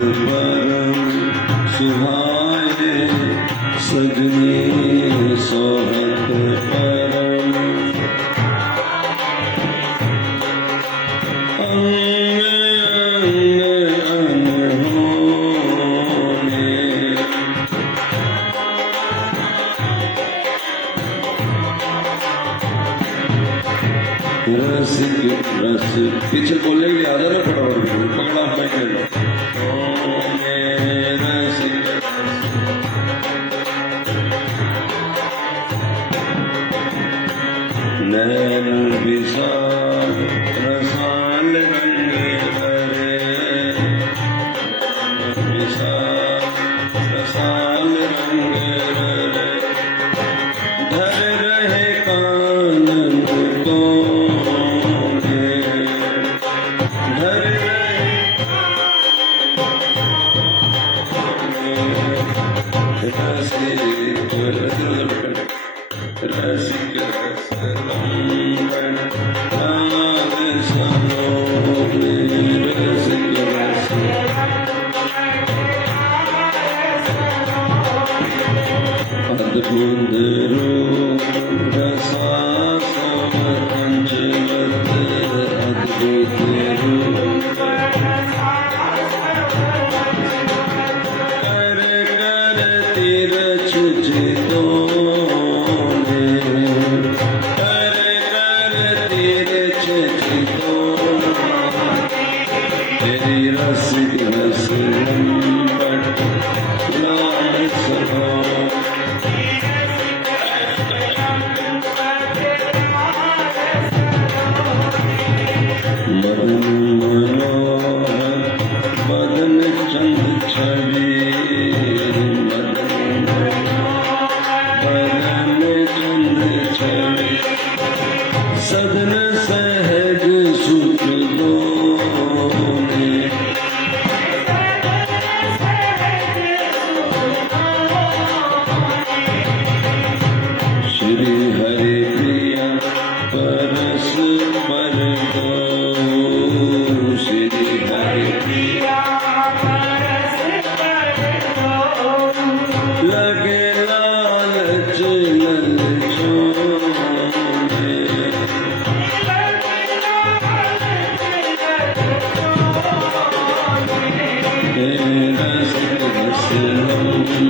परम सुहाए सजनी सोहत परम अंग अंग अनहोने रसिक रस पीछे बोलेगी आधा ना खड़ा हो पकड़ा बैठेगा नैन विशाल रसाल रंग करे विशाल रसाल रंग करे धर रहे कानन को धर रहे रसिक रसलंबन राग सनोने रसिक रस अद्भुत रूप रसास्व पंचवत अद्भुत रूप कर कर तीरछ चितोने कर कर तीरछ चितोने तेरी रसिक रसलंबन लाल सनो मदन मनोहर मदन चंद छवि मदन चंद छवि सदन सहज सुख दोने श्री हरि प्रिया परस पर दो श्री हरि प्रिया परस पर दो लगे लालच ललचोने रसिक रसलंबन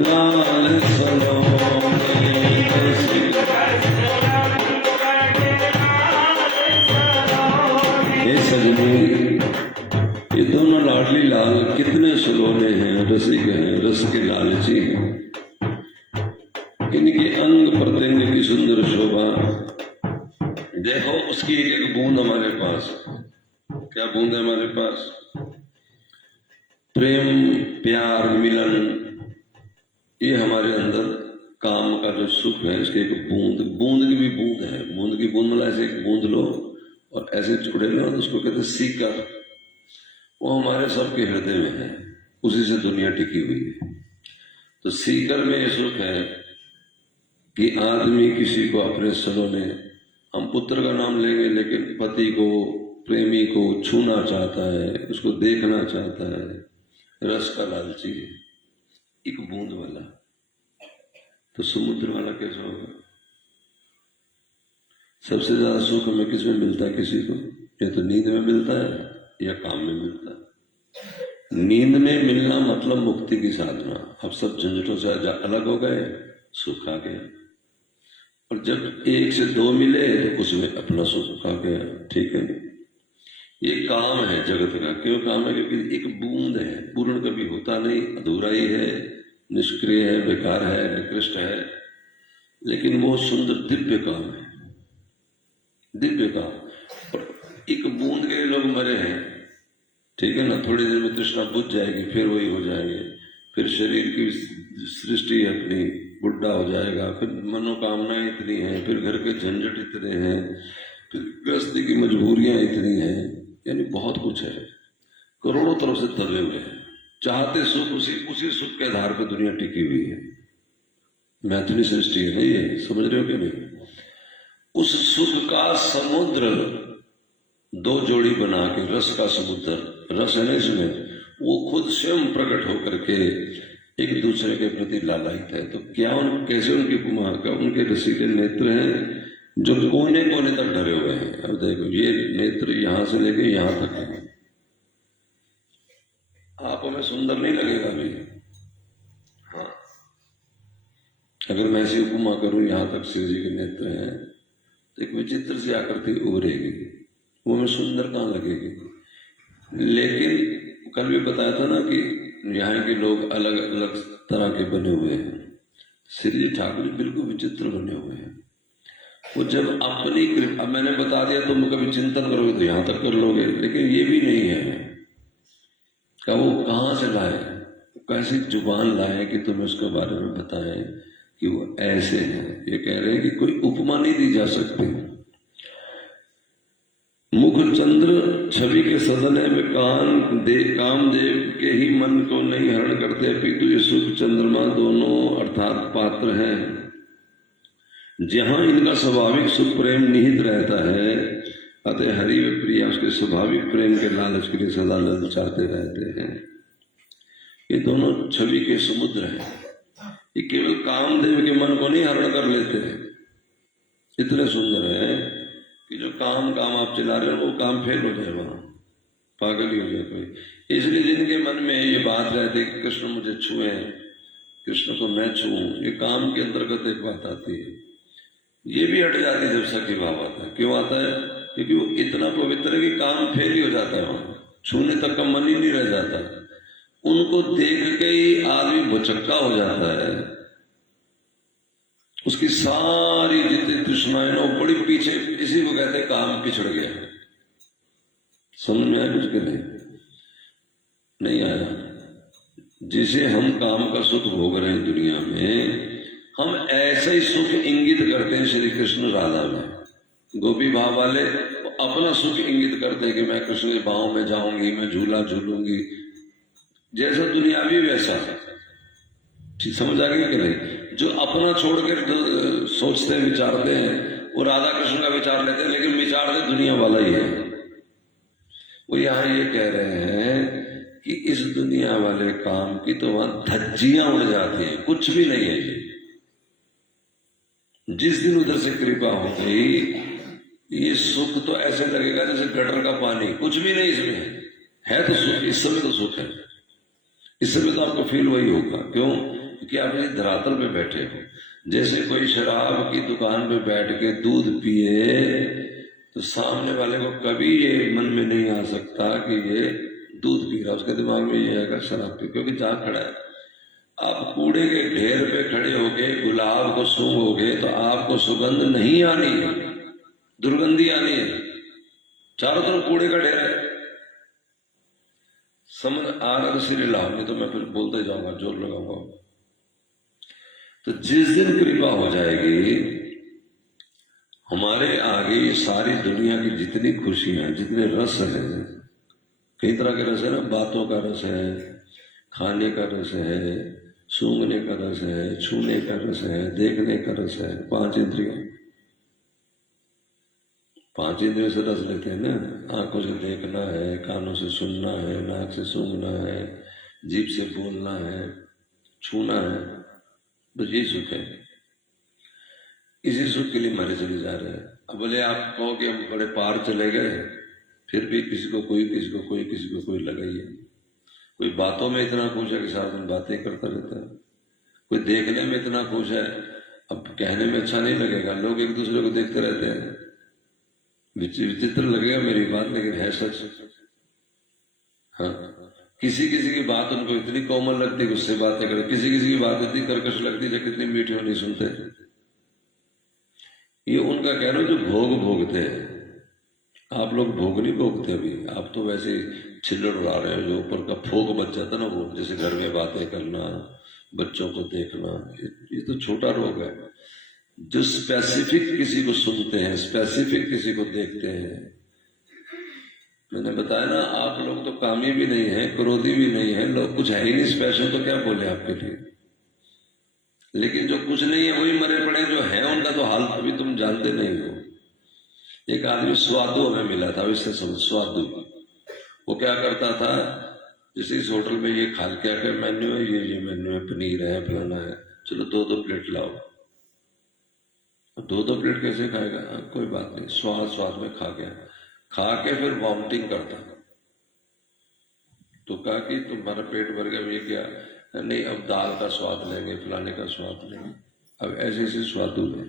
लाल सलोने रसिक हे सजनी ये दोनों लाडली लाल कितने सलोने हैं रसिक हैं रस के लालची हैं इनके अंग प्रत्यंग की सुंदर शोभा देखो उसकी एक एक बूंद हमारे पास क्या बूंद है हमारे पास प्रेम प्यार मिलन ये हमारे अंदर काम का जो सुख है इसके एक बूंद बूंद की भी बूंद है बूंद की बूंद मतलब ऐसे एक बूंद लो और ऐसे चुड़े लो तो उसको कहते सीकर वो हमारे सबके हृदय में है उसी से दुनिया टिकी हुई है तो सीकर में ये सुख है कि आदमी किसी को अपने सलोने हम पुत्र का नाम लेंगे लेकिन पति को प्रेमी को छूना चाहता है उसको देखना चाहता है रस का लालची है एक बूंद वाला तो समुद्र वाला कैसा होगा सबसे ज्यादा सुख हमें किस में मिलता है किसी को या तो नींद में मिलता है या काम में मिलता है नींद में मिलना मतलब मुक्ति की साधना अब सब झंझटों से अलग हो गए सुख आ गया और जब एक से दो मिले तो उसमें अपना सुख आ गया ठीक है ये काम है जगत का क्यों काम है क्योंकि एक बूंद है पूर्ण कभी होता नहीं अधूरा ही है निष्क्रिय है बेकार है निकृष्ट है लेकिन वो सुंदर दिव्य काम है दिव्य काम और एक बूंद के लोग मरे हैं ठीक है ना थोड़ी देर में तृष्णा बुझ जाएगी फिर वही हो जाएंगे फिर शरीर की सृष्टि अपनी बुढ़ा हो जाएगा फिर मनोकामनाएं इतनी हैं फिर घर के झंझट इतने हैं फिर गृहस्थी की मजबूरियां इतनी हैं यानी बहुत कुछ है करोड़ों तरफ से दबे हुए हैं चाहते सुख उसी सुख के आधार पर दुनिया टिकी हुई है मैथिली सृष्टि है ये समझ रहे हो कि नहीं उस सुख का समुद्र दो जोड़ी बना के रस का समुद्र रस है ना इसमें वो खुद स्वयं प्रकट होकर के एक दूसरे के प्रति लालायित है। तो क्या कैसे उनकी उपमा का, उनके रसीले नेत्र हैं जो कोने कोने तक ढरे हुए हैं। अब देखो ये नेत्र यहां से लेके यहां तक है, आप हमें सुंदर नहीं लगेगा अभी। हाँ, अगर मैं ऐसी उपमा करूं यहां तक शिव जी के नेत्र हैं तो एक विचित्र सी आकृति उभरेगी, वो हमें सुंदर कहाँ लगेगी। लेकिन कल भी बताया था ना कि यहाँ के लोग अलग अलग तरह के बने हुए हैं। श्री जी ठाकुर जी बिल्कुल विचित्र बने हुए हैं। वो जब अपनी कृपा, मैंने बता दिया तुम कभी चिंतन करोगे तो यहां तक कर लोगे, लेकिन ये भी नहीं है का वो कहाँ से लाए, कैसी जुबान लाए कि तुम्हें उसके बारे में बताएं कि वो ऐसे हैं। ये कह रहे हैं कि कोई उपमा नहीं दी जा सकती। मुख चंद्र छवि के सदन है वे कामदेव के ही मन को नहीं हरण करते, अपितु ये सुख चंद्रमा दोनों अर्थात पात्र हैं। जहां इनका स्वाभाविक सुख प्रेम निहित रहता है, अतः हरि व प्रिया उसके स्वाभाविक प्रेम के लालच के लिए सदा ललचाते रहते हैं। ये दोनों छवि के समुद्र हैं। ये केवल कामदेव के मन को नहीं हरण कर लेते हैं, इतने सुंदर है कि जो काम आप चला रहे हो वो काम फेल हो जाए, वहां पागल ही हो जाए कोई। इसलिए जिनके मन में ये बात रहती कि कृष्ण मुझे छुए, कृष्ण को मैं छूऊं, ये काम के अंतर्गत एक बात आती है। ये भी हट जाती है जब सखी भाव आता है। क्यों आता है? क्योंकि वो इतना पवित्र है कि काम फेल ही हो जाता है, वहां छूने तक का मन ही नहीं रह जाता। उनको देख के ही आदमी भुचक्का हो जाता है, उसकी सारी जितनी दुश्मनाएं ना बड़ी पीछे, इसी को कहते हैं काम पिछड़ गया। समझ में आया कुछ के नहीं आया? जिसे हम काम का सुख भोग रहे हैं दुनिया में, हम ऐसे ही सुख इंगित करते हैं श्री कृष्ण राधा में। गोपी भाव वाले अपना सुख इंगित करते हैं कि मैं कृष्ण के भाव में जाऊंगी, मैं झूला झूलूंगी, जैसा दुनिया भी वैसा। ठीक समझ आ गई कि नहीं? जो अपना छोड़कर सोचते हैं, विचारते हैं, वो राधा कृष्ण का विचार लेते हैं, लेकिन विचारते दुनिया वाला ही है। वो यहाँ ये कह रहे हैं कि इस दुनिया वाले काम की तो वहां धज्जियां उड़ जाती हैं, कुछ भी नहीं है ये। जिस दिन उधर से कृपा हो गई, ये सुख तो ऐसे लगेगा जैसे गटर का पानी, कुछ भी नहीं इसमें है। तो सुख इस समय तो सुख है, इस समय तो आपको फील वही होगा। क्यों? क्योंकि आप इस धरातल पे बैठे हो। जैसे कोई शराब की दुकान पे बैठ के दूध पिए तो सामने वाले को कभी ये मन में नहीं आ सकता कि ये दूध पी रहा, उसके दिमाग में ये आएगा शराब पी, क्योंकि जहां खड़ा है। आप कूड़े के ढेर पे खड़े होके गुलाब को सूंघोगे तो आपको सुगंध नहीं आनी है, दुर्गंधी आनी है। चारों तरफ कूड़े का ढेर है। समझ आ रहा तो सिरे लाओ, नहीं तो मैं फिर बोलते जाऊंगा, जोर लगाऊंगा। तो जिस दिन कृपा हो जाएगी, हमारे आगे ये सारी दुनिया की जितनी खुशियां, जितने रस हैं, कई तरह के रस है ना, बातों का रस है, खाने का रस है, सूंघने का रस है, छूने का रस है, देखने का रस है। पांच इंद्रियों से रस लेते हैं ना। आंखों से देखना है, कानों से सुनना है, नाक से सूंघना है, जीभ से बोलना है, छूना है, बस ये सुख है। इसी सुख के लिए मरे चले जा रहे हैं। अब बोले आप कहो कि हम बड़े पार चले गए, फिर भी किसी को कोई, किसी को कोई, किसी को कोई लगाई है। कोई बातों में इतना खुश है कि सारा दिन बातें करता रहता है, कोई देखने में इतना खुश है, अब कहने में अच्छा नहीं लगेगा, लोग एक दूसरे को देखते रहते हैं। विचित्र लगेगा मेरी बात, लेकिन है सच। हाँ, किसी किसी की बात उनको इतनी कोमल लगती है, उससे बातें करें। किसी किसी की बात इतनी कर्कश लगती है, कितनी मीठी हो नहीं सुनते। ये उनका कह रहा हूं जो भोग भोगते हैं। आप लोग भोग नहीं भोगते अभी, आप तो वैसे छिल्लड़ उड़ा रहे हो। जो ऊपर का फोग बच जाता ना, वो जैसे घर में बातें करना, बच्चों को देखना, ये तो छोटा रोग है। जो स्पेसिफिक किसी को सुनते हैं, स्पेसिफिक किसी को देखते हैं। मैंने बताया ना, आप लोग तो कामी भी नहीं है, क्रोधी भी नहीं है, लोग कुछ है ही नहीं स्पेशल, तो क्या बोले आपके लिए। लेकिन जो कुछ नहीं है वही मरे पड़े, जो है उनका तो हाल अभी तुम जानते नहीं हो। एक आदमी स्वादु हमें मिला था, इससे समझ, स्वादु। वो क्या करता था जैसे इस होटल में ये खाल क्या क्या मेन्यू है, ये मेन्यू है, पनीर है, फलाना है, चलो 2-2 प्लेट लाओ। 2-2 प्लेट कैसे खाएगा? कोई बात नहीं, स्वाद स्वाद में खा गया, खा के फिर वॉमिटिंग करता। तो कहा कि तुम्हारा पेट भर गया, ये क्या? नहीं, अब दाल का स्वाद लेंगे, फलाने का स्वाद लेंगे। अब ऐसे ऐसे स्वादु है।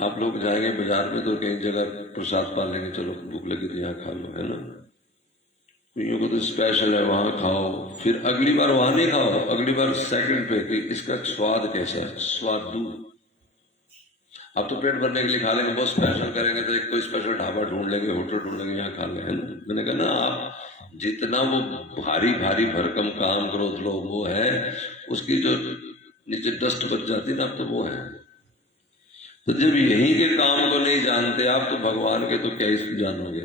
आप लोग जाएंगे बाजार में तो कई जगह प्रसाद पा लेंगे, चलो भूख लगी तो यहाँ खा लो, है ना। यूं को तो स्पेशल है, वहां खाओ, फिर अगली बार वहां नहीं खाओ, अगली बार सेकंड पे कि इसका स्वाद कैसा है, स्वादु। अब तो पेट भरने के लिए खा लेंगे, बहुत स्पेशल करेंगे तो एक कोई स्पेशल ढाबा ढूंढ लेंगे, होटल ढूंढ लेंगे, यहाँ खा लेंगे, है ना। मैंने कहा ना, आप जितना वो भारी भारी भरकम काम करो तो लोग वो है, उसकी जो नीचे डस्ट बच जाती ना, अब तो वो है। तो जब यहीं के काम को नहीं जानते आप, तो भगवान के तो क्या ही जानोगे।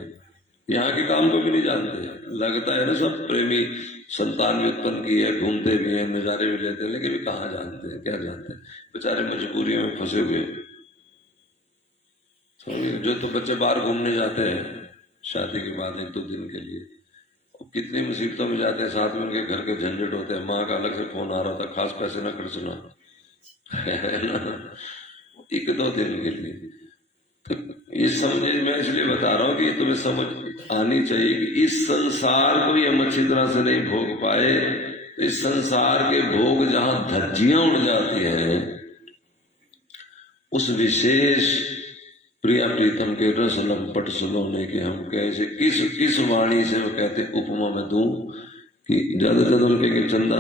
यहाँ के काम को भी नहीं जानते। लगता है ना सब प्रेमी संतान भी उत्पन्न की है, घूमते भी हैं, नजारे भी लेते हैं, लेकिन कहाँ जानते हैं, क्या जानते हैं, बेचारे मजबूरियों में फंसे हुए। जो तो बच्चे बाहर घूमने जाते हैं शादी के बाद 1-2 दिन के लिए, कितनी मुसीबतों में जाते हैं, साथ में उनके घर के झंझट होते हैं, माँ का अलग से फोन आ रहा था, खास पैसे ना खर्चना, है ना, 1-2 दिन के लिए। तो ये समझ, मैं इसलिए बता रहा हूँ कि तुम्हें समझ आनी चाहिए कि इस संसार को ये हम अच्छी तरह से नहीं भोग पाए, तो इस संसार के भोग जहां धज्जियां उड़ जाती हैं, उस विशेष प्रिया प्रीतम के रस लंपट सुलोने के हम कैसे किस वाणी से वो कहते उपमा में दूं कि ज्यादा ज्यादा कहेंगे चंदा।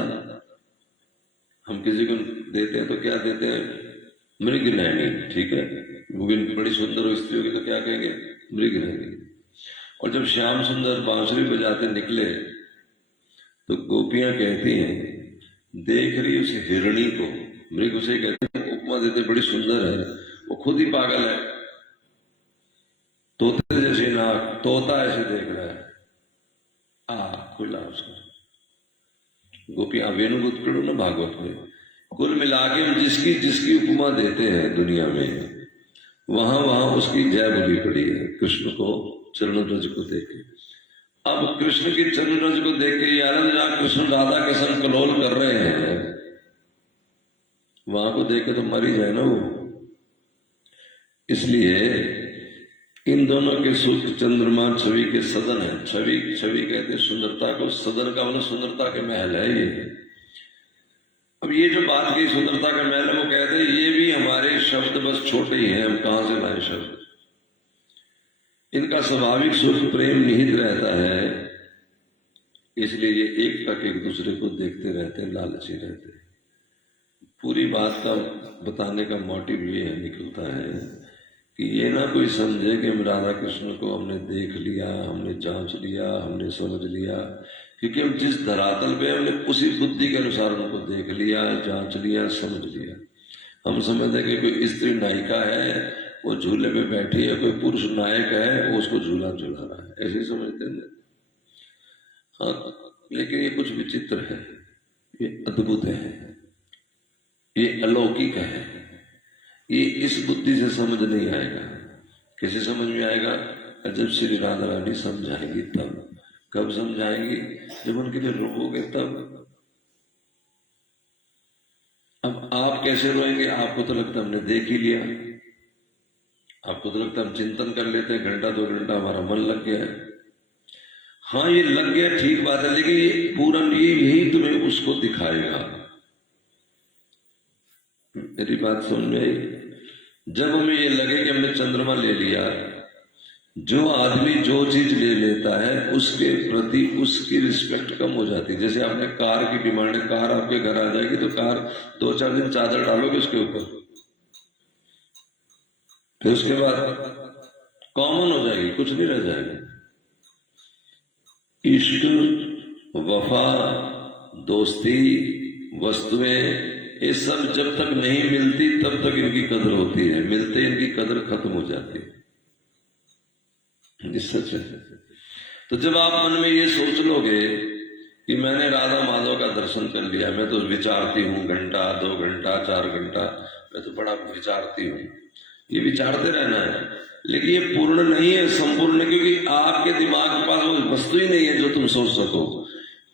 हम किसी को देते हैं तो क्या देते हैं? मृगनयनी, ठीक है, वो भी बड़ी सुंदर स्त्री होगी तो क्या कहेंगे? मृगनयनी। और जब श्याम सुंदर बांसुरी बजाते निकले तो गोपियां कहती हैं, देख रही उस हिरणी को, मृग उसे कहते हैं, उपमा देते बड़ी सुंदर है, वो खुद ही पागल है, तोते जैसे नाक, तोता ऐसे देख रहा है, खुला उसका। गोपियां वेणुगुत करो ना भागवत में। कुल मिला के हम जिसकी जिसकी उपमा देते हैं दुनिया में, वहां वहां उसकी जय बोली पड़ी है। कृष्ण को चरण रज को देखे, अब कृष्ण की चरण रज को देख के आनंद, जहां कृष्ण राधा के संग कलोल कर रहे हैं, वहां को देख के तो मर ही जाए ना वो। इसलिए इन दोनों के सुख चंद्रमा छवि के सदन है। छवि छवि कहते सुंदरता को, सदन का मतलब सुंदरता के महल है ये। अब ये जो बात की सुंदरता का महल है, वो कहते हैं ये भी हमारे शब्द बस छोटे ही हैं, हम कहां से लाए शब्द। इनका स्वाभाविक सुख प्रेम निहित रहता है, इसलिए ये एक तक एक दूसरे को देखते रहते हैं, लालची रहते हैं। पूरी बात का बताने का मोटिव ये है, निकलता है कि ये ना कोई समझे कि हम राधा कृष्ण को हमने देख लिया, हमने जांच लिया, हमने समझ लिया, क्योंकि हम जिस धरातल पे हमने उसी बुद्धि के अनुसार उनको देख लिया, जांच लिया, समझ लिया। हम समझते कि कोई स्त्री नायिका है, वो झूले पे बैठी है, कोई पुरुष नायक है, वो उसको झूला झूला रहा है, ऐसे समझते हैं। हाँ, लेकिन ये कुछ विचित्र है, ये अद्भुत है, ये अलौकिक है। ये इस बुद्धि से समझ नहीं आएगा। कैसे समझ में आएगा? जब श्री राधा रानी समझाएंगी तब। कब समझाएंगी? जब उनके लिए रोओगे तब। अब आप कैसे रोएंगे? आपको तो लगता हमने देख ही लिया, आपको तो लगता हम चिंतन कर लेते हैं, 1-2 घंटा हमारा मन लग गया है। हाँ, ये लग गया, ठीक बात है, लेकिन ये पूरा यही तुम्हें उसको दिखाएगा। मेरी बात समझ में आई? जब हमें ये लगे कि हमने चंद्रमा ले लिया, जो आदमी जो चीज ले लेता है उसके प्रति उसकी रिस्पेक्ट कम हो जाती है। जैसे आपने कार की डिमांड है, कार आपके घर आ जाएगी तो कार 2-4 दिन चादर डालोगे उसके ऊपर, फिर उसके बाद कॉमन हो जाएगी, कुछ नहीं रह जाएगा। इश्क, वफा, दोस्ती, वस्तुएं, ये सब जब तक नहीं मिलती तब तक इनकी कदर होती है, मिलते इनकी कदर खत्म हो जाती है। सच है। तो जब आप मन में ये सोच लोगे कि मैंने राधा माधव का दर्शन कर लिया, मैं तो विचारती हूँ 1 घंटा, 2 घंटा, 4 घंटा, मैं तो बड़ा विचारती हूँ, ये विचारते रहना है। लेकिन ये पूर्ण नहीं है, संपूर्ण, क्योंकि आपके दिमाग के पास वो वस्तु ही नहीं है जो तुम सोच सको।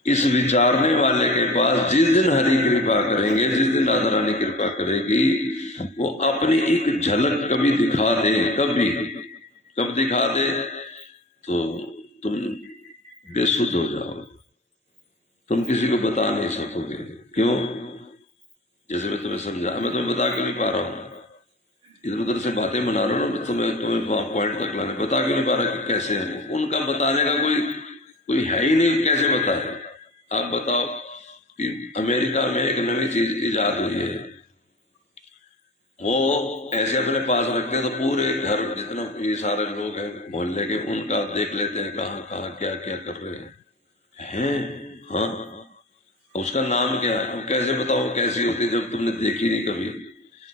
इस विचारने वाले के पास जिस दिन हरि कृपा करेंगे, जिस दिन राधा रानी कृपा करेगी, वो अपनी एक झलक कभी दिखा दे, कभी कब दिखा दे, तो तुम बेसुध हो जाओ, तुम किसी को बता नहीं सकोगे। क्यों? जैसे मैं तुम्हें समझा, मैं तुम्हें बता क्यों नहीं पा रहा हूं, इधर उधर से बातें बना रहा हूं ना, तुम्हें पॉइंट तक लाने बता क्यों नहीं पा रहा कि कैसे है। उनका बताने का कोई है ही नहीं, कैसे बताए। आप बताओ कि अमेरिका में एक नई चीज इजाद हुई है, वो ऐसे अपने पास रखते हैं तो पूरे घर जितना ये सारे लोग हैं मोहल्ले के, उनका देख लेते हैं कहाँ कहाँ क्या क्या कर रहे हैं। हाँ, उसका नाम क्या है? कैसे बताओ कैसी होती है जब तुमने देखी नहीं कभी।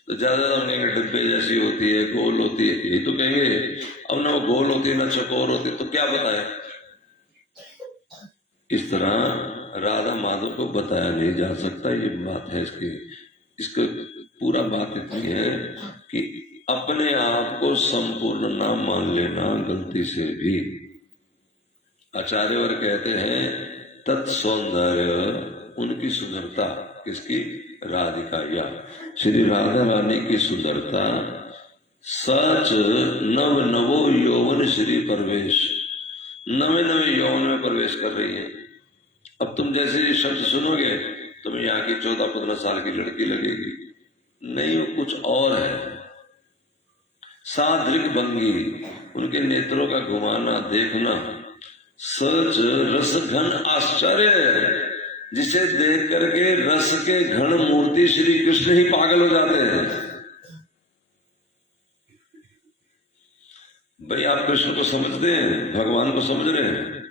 तो ज्यादा हम कहेंगे डिब्बे जैसी होती है, गोल होती है, यही तो कहेंगे। अब ना वो गोल होती है ना चकोर होती है, तो क्या बताए। इस तरह राधा माधव को बताया नहीं जा सकता, ये बात है इसको पूरा बात इतनी है कि अपने आप को संपूर्ण ना मान लेना गलती से भी। आचार्यवर कहते हैं तत्सौंदर्य, उनकी सुंदरता, किसकी? राधिका या श्री राधा रानी की सुंदरता। सच नव नवो यौवन श्री प्रवेश, नवे नवे यौवन में प्रवेश कर रही है। अब तुम जैसे शब्द सुनोगे तुम्हें यहाँ की 14-15 साल की लड़की लगेगी, नहीं, वो कुछ और है। सादृक भंगी, उनके नेत्रों का घुमाना देखना, सच रस घन आश्चर्य, जिसे देख करके रस के घन मूर्ति श्री कृष्ण ही पागल हो जाते हैं। भाई आप कृष्ण को समझते हैं, भगवान को समझ रहे हैं?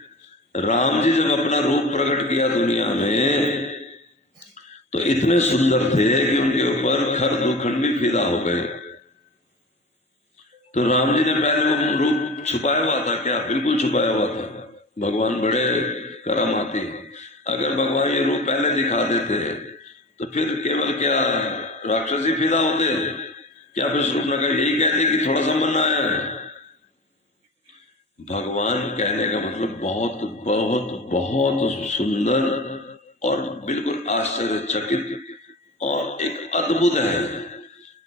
राम जी जब अपना रूप प्रकट किया दुनिया में तो इतने सुंदर थे कि उनके ऊपर खर दुखंड भी फिदा हो गए। तो राम जी ने पहले वो रूप छुपाया हुआ था क्या? बिल्कुल छुपाया हुआ था। भगवान बड़े करामाती, अगर भगवान ये रूप पहले दिखा देते तो फिर केवल क्या राक्षस ही फिदा होते? क्या फिर स्वरूप नगर यही कहते कि थोड़ा सा मन आया है? भगवान कहने का मतलब बहुत बहुत बहुत सुंदर और बिल्कुल आश्चर्यचकित और एक अद्भुत है,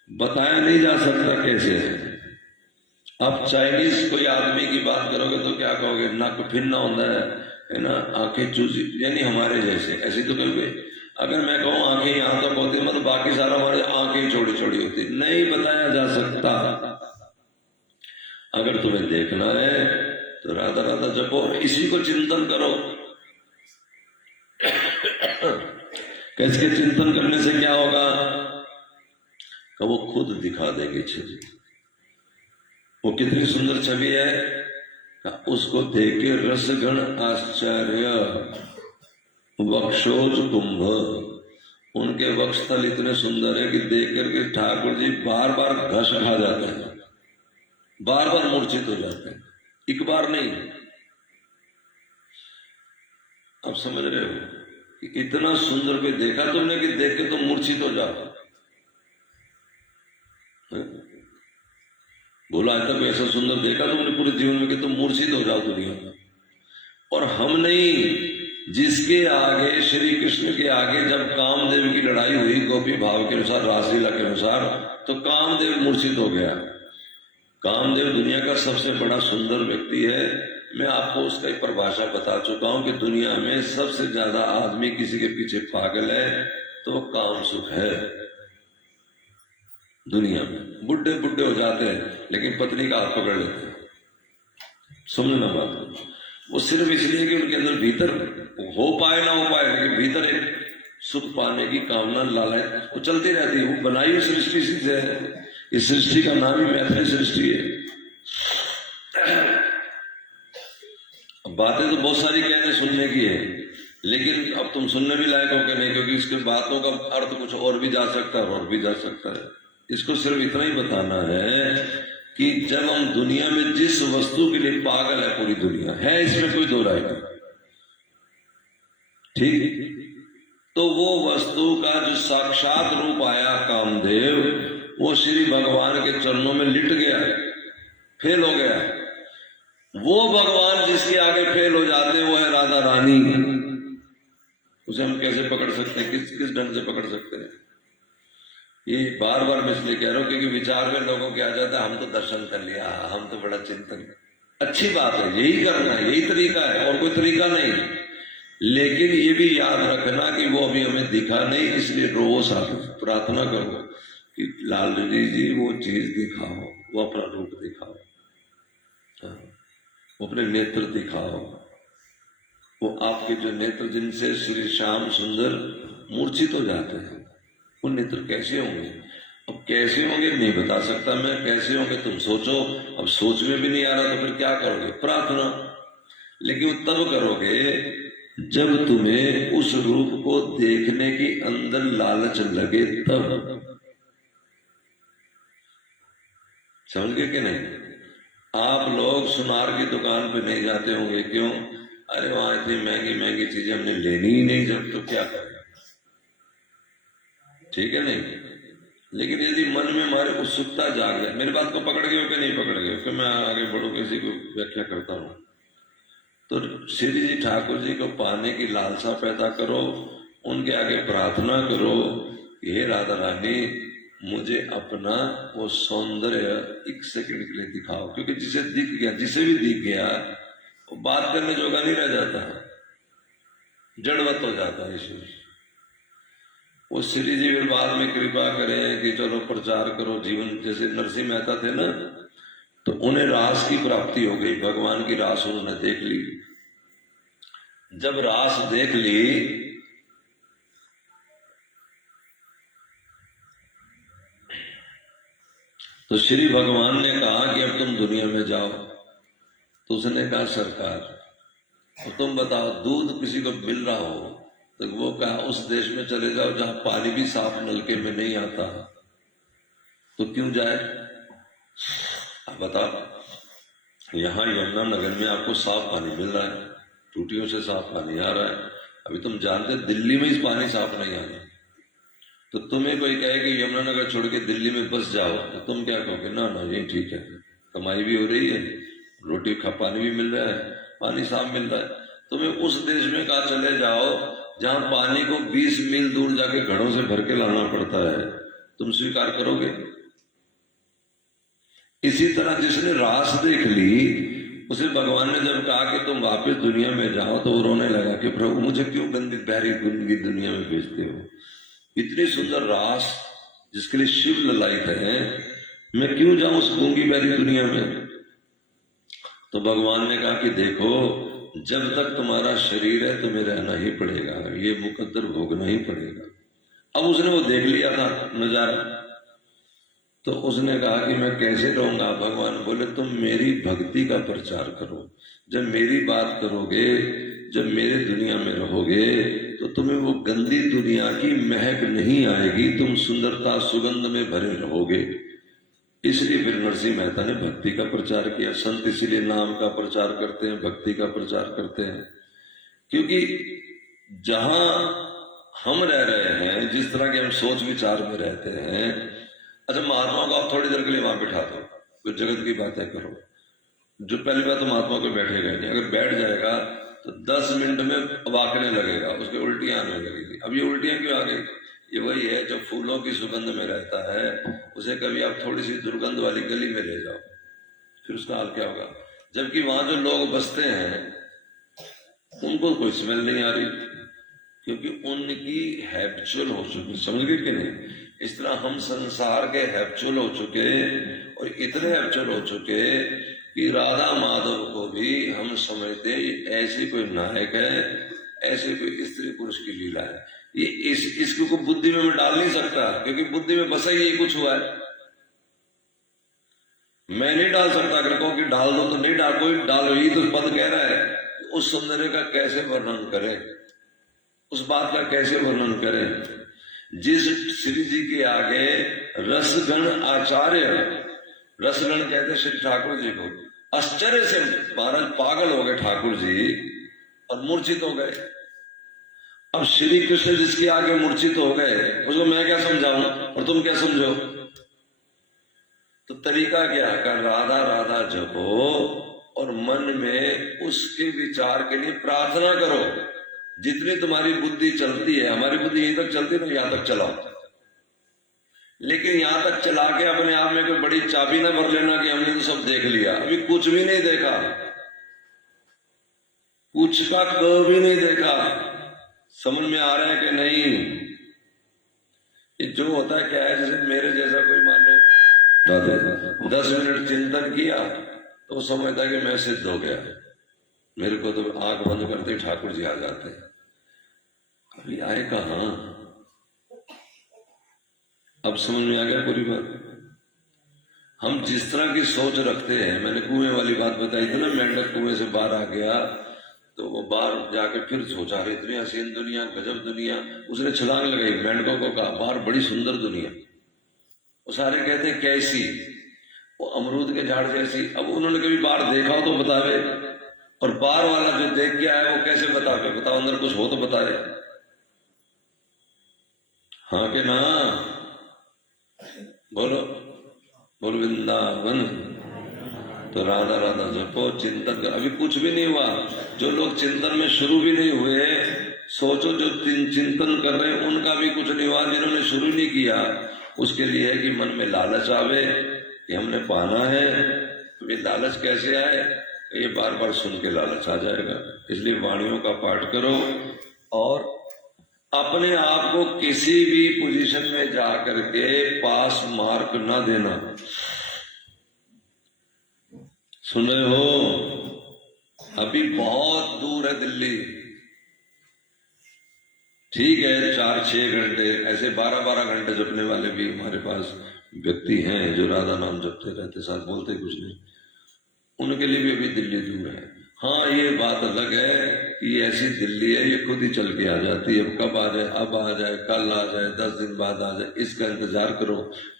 बताया नहीं जा सकता कैसे है। आप चाइनीज कोई आदमी की बात करोगे तो क्या कहोगे? नक फिरना होता है ना, आंखें चूसी, यानी हमारे जैसे, ऐसे तो कहोगे। अगर मैं कहूँ आंखें यहां तक होती मतलब बाकी सारा हमारे आंखें छोटी छोटी होती, नहीं बताया जा सकता। अगर तुम्हें देखना है तो राधा राधा जपो, इसी को चिंतन करो। कैसे चिंतन करने से क्या होगा? कि वो खुद दिखा देगी छवि। वो कितनी सुंदर छवि है, उसको देख के रसगण आश्चर्य, वक्षोज कुंभ, उनके वक्षस्थल इतने सुंदर है कि देख करके ठाकुर जी बार बार घस खा जाते हैं, बार बार मूर्छित हो जाते हैं, एक बार नहीं। आप समझ रहे हो कि इतना सुंदर कोई देखा तुमने कि देख के तुम मूर्छित हो जाओ? बोला आज तक ऐसा सुंदर देखा तुमने पूरे जीवन में कि तुम मूर्छित हो जाओ दुनिया में? और हम नहीं, जिसके आगे श्री कृष्ण के आगे जब कामदेव की लड़ाई हुई गोपी भाव के अनुसार, रासलीला के अनुसार, तो कामदेव मूर्छित हो गया। कामदेव दुनिया का सबसे बड़ा सुंदर व्यक्ति है। मैं आपको उसका एक परिभाषा बता चुका हूं कि दुनिया में सबसे ज्यादा आदमी किसी के पीछे पागल है तो वो काम सुख है। दुनिया में बुढ़े बुढ़े हो जाते हैं लेकिन पत्नी का हाथ पकड़ लेते हैं। समझना बात, वो सिर्फ इसलिए कि उनके अंदर भीतर हो पाए ना हो पाए, लेकिन भीतर एक सुख पाने की कामना, लालच वो चलती रहती है। वो बनाई हुई सृष्टि से है। इस सृष्टि का नाम ही मैथिली सृष्टि है। बातें तो बहुत सारी कहने सुनने की है, लेकिन अब तुम सुनने भी लायक हो कि नहीं, क्योंकि इसके बातों का अर्थ कुछ और भी जा सकता है और भी जा सकता है। इसको सिर्फ इतना ही बताना है कि जब हम दुनिया में जिस वस्तु के लिए पागल है, पूरी दुनिया है, इसमें कोई दो राय नहीं, ठीक? तो वो वस्तु का जो साक्षात रूप आया कामदेव, वो श्री भगवान के चरणों में लिट गया है। फेल हो गया। वो भगवान जिसके आगे फेल हो जाते हैं वो है राधा रानी। उसे हम कैसे पकड़ सकते हैं, किस किस ढंग से पकड़ सकते हैं? ये बार बार मैं इसलिए कह रहा हूं क्योंकि विचार में लोगों के आ जाता है हम तो दर्शन कर लिया, हम तो बड़ा चिंतन। अच्छी बात है, यही करना है, यही तरीका है, और कोई तरीका नहीं। लेकिन ये भी याद रखना कि वो अभी हमें दिखा नहीं, इसलिए रोज आप प्रार्थना करो कि लाल जी वो चीज दिखाओ, वो अपना रूप दिखाओ, वो अपने नेत्र दिखाओ। वो आपके जो नेत्र जिनसे श्री श्याम सुंदर मूर्छित हो जाते हैं, वो नेत्र कैसे होंगे? अब कैसे होंगे नहीं बता सकता मैं, कैसे होंगे तुम सोचो। अब सोच में भी नहीं आ रहा तो फिर क्या करोगे? प्रार्थना। लेकिन तब करोगे जब तुम्हें उस रूप को देखने की अंदर लालच लगे, तब। समझ गए कि नहीं? आप लोग सुनार की दुकान पे नहीं जाते होंगे, क्यों? अरे वहां इतनी महंगी महंगी चीजें हमने लेनी ही नहीं, जब तो क्या करें? ठीक है नहीं? लेकिन यदि मन में हमारे उत्सुकता जाग जाए, मेरी बात को पकड़ गए हो कि नहीं पकड़ गए? फिर मैं आगे बढ़ू, किसी को व्याख्या करता हूं। तो श्री जी ठाकुर जी को पाने की लालसा पैदा करो, उनके आगे प्रार्थना करो, हे राधा रानी मुझे अपना वो सौंदर्य एक सेकंड के लिए दिखाओ। क्योंकि जिसे दिख गया, जिसे भी दिख गया, वो बात करने जोगा नहीं रह जाता, जड़वत हो जाता है ईश्वर। वो श्री जी फिर बाद में कृपा करें कि चलो प्रचार करो जीवन। जैसे नरसिंह मेहता थे ना, तो उन्हें रास की प्राप्ति हो गई, भगवान की रास उन्होंने देख ली। जब रास देख ली तो श्री भगवान ने कहा कि अब तुम दुनिया में जाओ। तो उसने कहा सरकार तो तुम बताओ, दूध किसी को मिल रहा हो तो वो कहा उस देश में चले जाओ जहां पानी भी साफ नलके में नहीं आता, तो क्यों जाए? आप बताओ, यहाँ यमुना नगर में आपको साफ पानी मिल रहा है, टूटियों से साफ पानी आ रहा है। अभी तुम जानते दिल्ली में इस पानी साफ नहीं आ रहा, तो तुम्हें कोई कहे कि यमुनानगर छोड़ के दिल्ली में बस जाओ, तो तुम क्या कहोगे? ना ना यही ठीक है, कमाई भी हो रही है, रोटी खा पानी भी मिल रहा है, पानी साफ मिल रहा है। तुम्हें उस देश में कहा चले जाओ जहां पानी को 20 मील दूर जाके घड़ों से भर के लाना पड़ता है, तुम स्वीकार करोगे? इसी तरह जिसने रास देख ली, उसे भगवान ने जब कहा कि तुम वापस दुनिया में जाओ, तो वो रोने लगा कि प्रभु मुझे क्यों गंदी बहरी गंदी दुनिया में भेजते हो? इतनी सुंदर रास जिसके लिए शिव ललायित है, मैं क्यों जाऊं उस गूंगी बहरी दुनिया में? तो भगवान ने कहा कि देखो जब तक तुम्हारा शरीर है तुम्हें रहना ही पड़ेगा, ये मुकद्दर भोगना ही पड़ेगा। अब उसने वो देख लिया था नजारा, तो उसने कहा कि मैं कैसे रहूंगा? भगवान बोले तुम मेरी भक्ति का प्रचार करो। जब मेरी बात करोगे, जब मेरे दुनिया में रहोगे, तो तुम्हें वो गंदी दुनिया की महक नहीं आएगी, तुम सुंदरता सुगंध में भरे रहोगे। इसलिए फिर नरसिंह मेहता ने भक्ति का प्रचार किया। संत इसीलिए नाम का प्रचार करते हैं, भक्ति का प्रचार करते हैं, क्योंकि जहां हम रह रहे हैं, जिस तरह के हम सोच विचार में रहते हैं। अच्छा महात्मा को आप थोड़ी देर के लिए वहां बिठा दो, कोई जगत की बातें करो। जो पहली बात तो महात्मा को बैठेगा नहीं, अगर बैठ जाएगा तो 10 मिनट में वाकने लगेगा, उसके उल्टियां आने लगेगी। अब ये उल्टियां क्यों आ गई? ये वही है जो फूलों की सुगंध में रहता है, उसे कभी आप थोड़ी सी दुर्गंध वाली गली में ले जाओ, फिर उसका हाल क्या होगा? जबकि वहां जो लोग बसते हैं उनको कोई स्मेल नहीं आ रही, क्योंकि उनकी हैबिचुअल हो चुकी। समझ गए कि नहीं? इस तरह हम संसार के हैबिचुअल हो चुके, और इतने हैबिचुअल हो चुके कि राधा माधव को भी हम समझते ऐसे कोई नायक है, ऐसे कोई स्त्री पुरुष की लीला है। ये इसको बुद्धि में मैं डाल नहीं सकता, क्योंकि बुद्धि में बसा ही यही कुछ हुआ है। मैं नहीं डाल सकता, अगर कहूं कि डाल दो तो नहीं डाल, कोई डाल, यही तो पद कह रहा है। उस सौंदर्य का कैसे वर्णन करें, उस बात का कैसे वर्णन करें? जिस श्री जी के आगे रसगण आचार्य, रसगण कहते श्री ठाकुर जी को, आश्चर्य से महाराज पागल हो गए ठाकुर जी और मूर्छित हो गए। अब श्री कृष्ण जिसके आगे मूर्छित हो गए, उसको मैं क्या समझाऊं और तुम क्या समझो? तो तरीका क्या कर, राधा राधा जपो और मन में उसके विचार के लिए प्रार्थना करो। जितनी तुम्हारी बुद्धि चलती है, हमारी बुद्धि यहीं तक चलती है ना, यहां तक चलाओ, लेकिन यहां तक चला के अपने आप में कोई बड़ी चाबी ना भर लेना कि हमने तो सब देख लिया। अभी कुछ भी नहीं देखा, कुछ का भी नहीं देखा। समझ में आ रहा है कि नहीं? ये जो होता है क्या है, जैसे मेरे जैसा कोई मान लो 10 मिनट चिंतन किया तो वो समझता कि मैं सिद्ध हो गया। मेरे को तो आंख बंद करते ठाकुर जी आ जाते। अभी आए कहां? अब समझ में आ गया पूरी बात। हम जिस तरह की सोच रखते हैं, मैंने कुएं वाली बात बताई थी ना, मेंढक कुएं से बाहर आ गया तो वो बाहर जाके फिर सोचा अरे इतनी हसीन दुनिया, गजब दुनिया। उसने छलांग लगाई, मेंढकों को कहा बाहर बड़ी सुंदर दुनिया। वो सारे कहते कैसी? वो अमरूद के झाड़ जैसी। अब उन्होंने कभी बाहर देखा हो तो बतावे, और बाहर वाला जो देख के आया वो कैसे बतावे? बताओ, अंदर कुछ हो तो बताए। हाँ के ना? बोलो बोलो वृंदावन। तो राधा राधा जपो, चिंतन कर। अभी कुछ भी नहीं हुआ। जो लोग चिंतन में शुरू भी नहीं हुए, सोचो जो चिंतन कर रहे हैं उनका भी कुछ नहीं हुआ। जिन्होंने शुरू नहीं किया उसके लिए है कि मन में लालच आवे कि हमने पाना है। तो ये लालच कैसे आए? ये बार बार सुन के लालच आ जाएगा। इसलिए वाणियों का पाठ करो और अपने आप को किसी भी पोजीशन में जाकर के पास मार्क ना देना। सुन रहे हो? अभी बहुत दूर है दिल्ली। ठीक है 4-6 घंटे, ऐसे 12-12 घंटे जपने वाले भी हमारे पास व्यक्ति हैं जो राधा नाम जपते रहते, साथ बोलते कुछ नहीं। उनके लिए भी अभी दिल्ली दूर है। हाँ ये बात अलग है कि ऐसी दिल्ली है ये खुद ही चल के आ जाती है। अब कब आ जाए, अब आ जाए, कल आ जाए, 10 दिन बाद आ जाए, इसका इंतजार करो।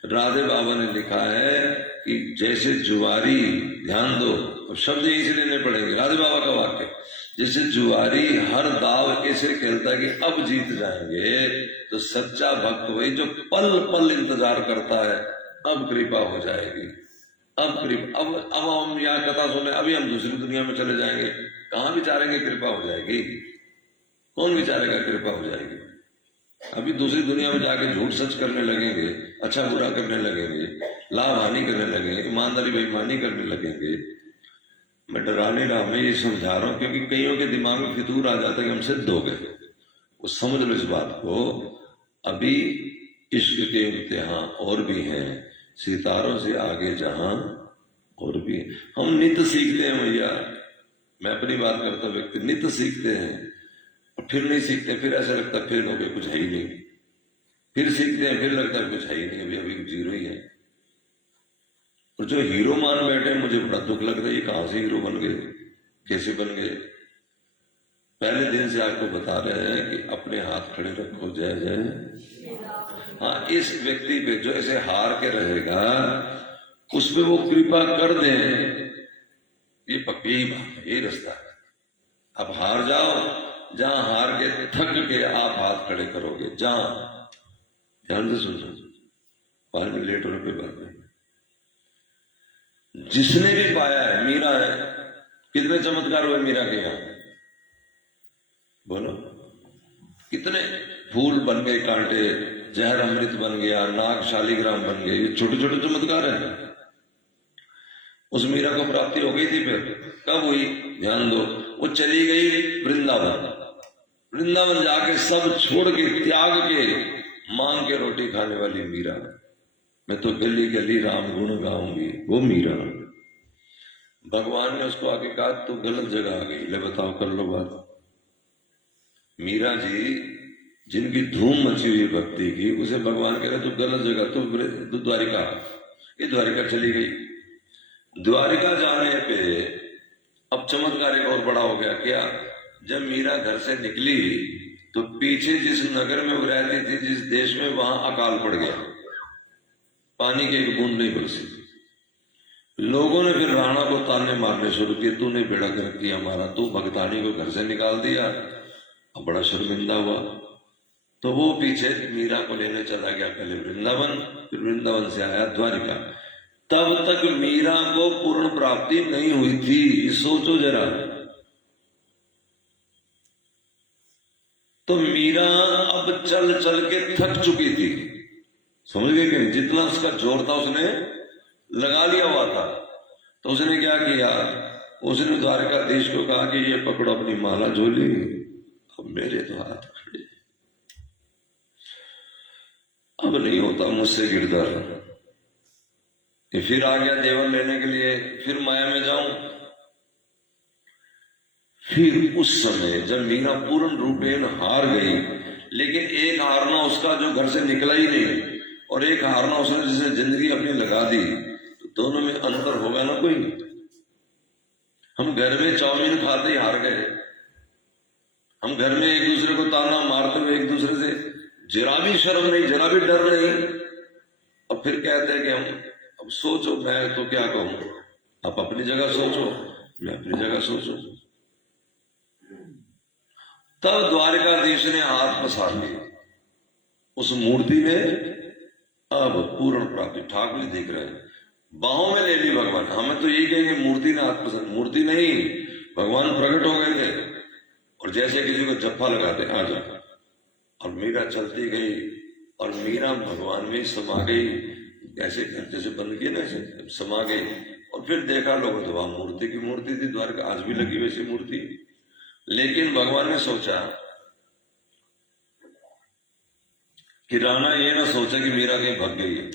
राधे बाबा ने लिखा है कि जैसे जुआरी, ध्यान दो, और शब्द यहीं से लेने पड़ेंगे, राधे बाबा का वाक्य, जैसे जुआरी हर दाव ऐसे खेलता है कि अब जीत जाएंगे, तो सच्चा भक्त वही जो पल पल इंतजार करता है अब कृपा हो जाएगी, अब हम यहाँ कथा सुने, अभी हम दूसरी दुनिया में चले जाएंगे। कहाँ विचारेंगे कृपा हो जाएगी? कौन विचारेगा कृपा हो जाएगी? अभी दूसरी दुनिया में जाके झूठ सच करने लगेंगे, अच्छा बुरा करने लगेंगे, लाभ हानि करने लगेंगे, ईमानदारी बेईमानी करने लगेंगे। मैं डरा नहीं रहा, मैं ये समझा रहा हूँ क्योंकि कईयों के दिमाग में फितूर आ जाता है कि हम सिद्ध हो गए। वो समझ लो इस बात को। अभी इश्क के इम्तिहान और भी हैं, सितारों से आगे जहां और भी। हम नित्य सीखते हैं भैया, मैं अपनी बात करता, व्यक्ति नित्य सीखते हैं और फिर नहीं सीखते, फिर ऐसा लगता है फिर हो गया, कुछ है ही नहीं। फिर सीखते हैं, फिर लगता है कुछ है ही नहीं, अभी अभी जीरो ही है। और जो हीरो मान बैठे हैं, मुझे बड़ा दुख लगता है, ये कहां से हीरो बन गए, कैसे बन गए? पहले दिन से आपको बता रहे हैं कि अपने हाथ खड़े रखो, जय जय। हाँ, इस व्यक्ति पे जो ऐसे हार के रहेगा उस पे वो कृपा कर दे, ये पक्की बात है, ये रास्ता है। अब हार जाओ, जहां हार के थक के आप हाथ खड़े करोगे, जहां, ध्यान से सुन, 5 मिनट लेट होने पे बात नहीं। जिसने भी पाया है, मीरा है, कितने चमत्कार हुए मीरा के यहां, बोलो कितने फूल बन गए कांटे, जहर अमृत बन गया, नाग शालिग्राम बन गए, ये छोटे छोटे चमत्कार है। उस मीरा को प्राप्ति हो गई थी, फिर कब हुई? ध्यान दो, वो चली गई वृंदावन। वृंदावन जाके सब छोड़ के, त्याग के, मांग के रोटी खाने वाली मीरा। मैं तो गली गली राम गुण गाऊंगी, वो मीरा। भगवान ने उसको आके कहा तू गलत जगह आ गई, ले बताओ, कर लो बात। मीरा जी जिनकी धूम मची हुई भक्ति की, उसे भगवान कह रहे तू गलत जगह, तू द्वारिका। ये द्वारिका चली गई। द्वारिका जाने पे अब चमत्कार एक और बड़ा हो गया। क्या? जब मीरा घर से निकली तो पीछे जिस नगर में वो रहती थी, जिस देश में, वहां अकाल पड़ गया, पानी की एक बूंद नहीं बरसी। लोगों ने फिर राणा को ताने मारने शुरू किए, तूने बेड़ा गर्क किया हमारा, तू भगतानी को घर से निकाल दिया। अब बड़ा शर्मिंदा हुआ तो वो पीछे मीरा को लेने चला गया, पहले वृंदावन, फिर वृंदावन से आया द्वारिका। तब तक मीरा को पूर्ण प्राप्ति नहीं हुई थी। सोचो जरा, तो मीरा अब चल चल के थक चुकी थी, समझ गए कि जितना उसका जोर था उसने लगा लिया हुआ था। तो उसने क्या किया, उसने द्वारकाधीश को कहा कि ये पकड़ो अपनी माला झोली, अब मेरे तो हाथ खड़े, अब नहीं होता मुझसे गिरधर। ये फिर आ गया देवर लेने के लिए, फिर माया में जाऊं। फिर उस समय जब मीरा पूर्ण रूपेण हार गई, लेकिन एक हारना उसका जो घर से निकला ही नहीं, और एक हारना उसने जिसे जिंदगी अपनी लगा दी, तो दोनों में अंतर होगा ना कोई। हम घर में चाउमीन खाते ही हार गए, हम घर में एक दूसरे को ताना मारते हुए एक दूसरे से जरा भी शर्म नहीं, जरा भी डर नहीं, और फिर कहते हैं कि हम अब सोचो, मैं तो क्या कहूं, आप अपनी जगह सोचो, मैं अपनी जगह सोचो। तब द्वारकाधीश ने हाथ पसार लिए उस मूर्ति में, अब पूर्ण प्राप्ति ठाकुर देख रहे हैं, बाहों में ले ली भगवान। हमें तो यही कहेंगे मूर्ति ने हाथ पसार, मूर्ति नहीं, भगवान प्रकट हो गए थे, और जैसे किसी को जप्फा लगाते आ जा, और मीरा चलती गई, और मीरा भगवान में समा गई, ऐसे जैसे बंद किए ना ऐसे समा गई। और फिर देखा लोगों तो वहां मूर्ति की मूर्ति थी, द्वारका आज भी लगी वैसी मूर्ति। लेकिन भगवान ने सोचा कि राणा ये ना सोचा कि मीरा कहीं भाग गई है।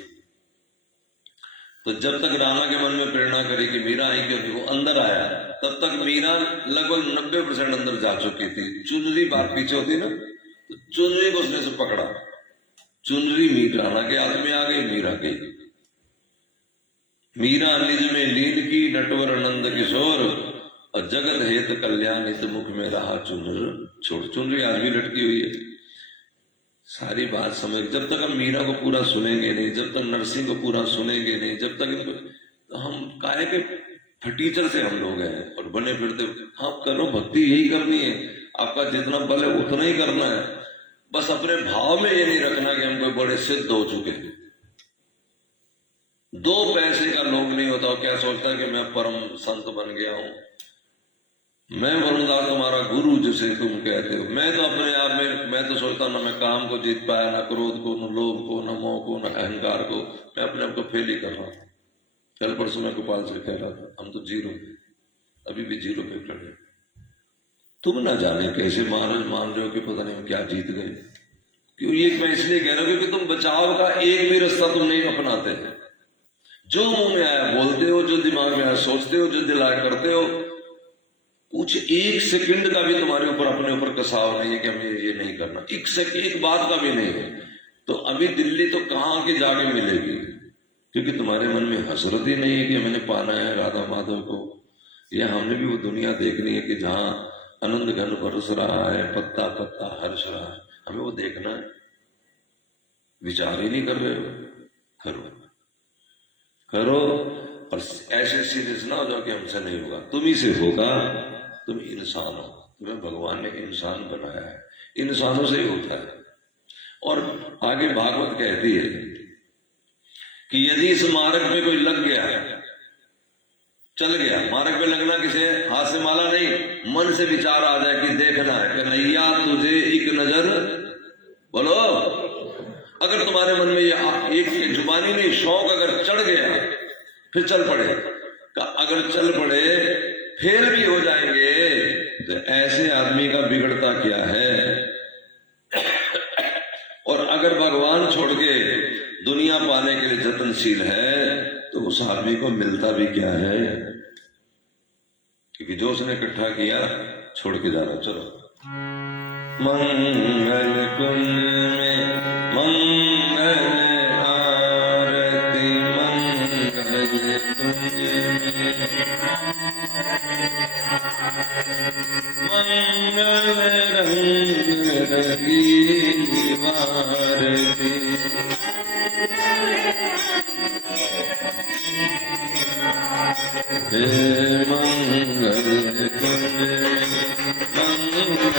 तो जब तक राणा के मन में प्रेरणा करी कि मीरा आई क्योंकि वो अंदर आया, तब तक मीरा लगभग 90% अंदर जा चुकी थी। चुनरी बात पीछे होती ना, तो चुनरी को उसने से पकड़ा, चुनरी मीरा राणा के हाथ में आ गई, मीरा गई। मीरा निज में लीन की नटवर नंद किशोर, और जगत हेत कल्याण हित मुख में रहा चुनर छोड़। चुनरी आज भी लटकी हुई है। सारी बात समझ, जब तक हम मीरा को पूरा सुनेंगे नहीं, जब तक नरसिंह को पूरा सुनेंगे नहीं, जब तक इनको, तो हम काहे के फटीचर से हम लोग हैं और बने फिरते। आप करो भक्ति, यही करनी है, आपका जितना बल है उतना ही करना है। बस अपने भाव में ये नहीं रखना कि हम कोई बड़े सिद्ध हो चुके हैं। 2 पैसे का लोग नहीं होता, क्या सोचता है कि मैं परम संत बन गया हूं, मैं वरुणदास तुम्हारा गुरु जिसे तुम कहते हो। मैं तो अपने आप में, मैं तो सोचता हूं ना मैं काम को जीत पाया, ना क्रोध को, न लोभ को, न मोह को, न अहंकार को। मैं अपने आप को फेल ही कर रहा हूं। कल परसों मैं गोपाल से कह रहा था, हम तो जीरो, अभी भी जीरो पे खड़े। तुम ना जाने कैसे मान रहे हो कि पता नहीं हम क्या जीत गए। क्यों ये मैं इसलिए कह रहा हूं क्योंकि तुम बचाव का एक भी रास्ता तुम नहीं अपनाते हैं। जो मुंह में आया बोलते हो, जो दिमाग में आया सोचते हो, जो दिल आया करते हो। कुछ 1 सेकंड का भी तुम्हारे ऊपर, अपने ऊपर कसाव नहीं है कि हमें ये नहीं करना, एक बात का भी नहीं है। तो अभी दिल्ली तो कहाँ के जाके मिलेगी, क्योंकि तुम्हारे मन में हसरत ही नहीं है कि मैंने पाना है राधा माधव को। या हमने भी वो दुनिया देखनी है कि जहां आनंद घन बरस रहा है, पत्ता पत्ता हर्ष रहा है, हमें वो देखना है। विचार ही नहीं कर रहे हो, करो करो, और ऐसे सीरियस ना हो जाओ कि हमसे नहीं होगा। तुम ही से होगा, तुम इंसान हो, तुम्हें भगवान ने इंसान बनाया है, इंसानों से ही होता है। और आगे भागवत कहती है कि यदि इस मार्ग पे कोई लग गया, चल गया, मार्ग पे लगना किसे हाथ से माला नहीं, मन से विचार आ जाए कि देखना है कन्हैया तुझे एक नजर, बोलो। अगर तुम्हारे मन में ये एक जुबानी नहीं, शौक अगर चढ़ गया, फिर चल पड़े। अगर चल पड़े फेल भी हो जाएंगे, तो ऐसे आदमी का बिगड़ता क्या है। और अगर भगवान छोड़ के दुनिया पाने के लिए जतनशील है, तो उस आदमी को मिलता भी क्या है, क्योंकि जो उसने इकट्ठा किया छोड़ के जा रहा। चलो मंगल कुंज में मंगल आरती, मंगल कुंज में मंगल रंग रंगीली आरती, मंगल कुंज मंगल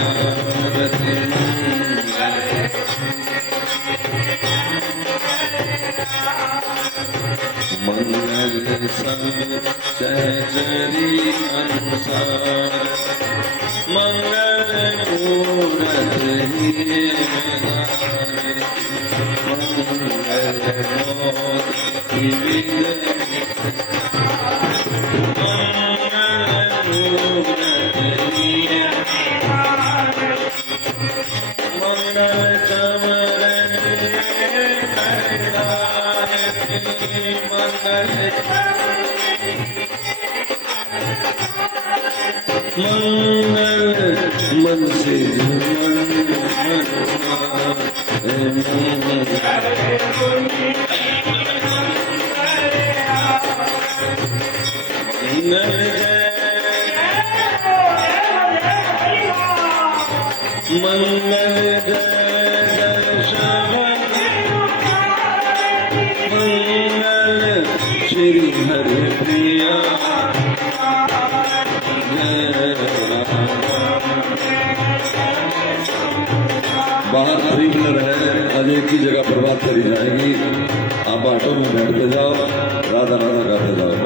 आरती, मंगल सहचरी अनुसार मंगल मूरत ही मंगल मोति विद मंगल मूरत ही मंगल चमर मंगल मन से मंगल दर्शन मंगल श्री हरि प्रिया बाहर थ्री व्हीलर है, आज एक ही जगह प्रभात करी जाएगी। आप ऑटो में बैठते जाओ, राधा राधा गाते जाओ।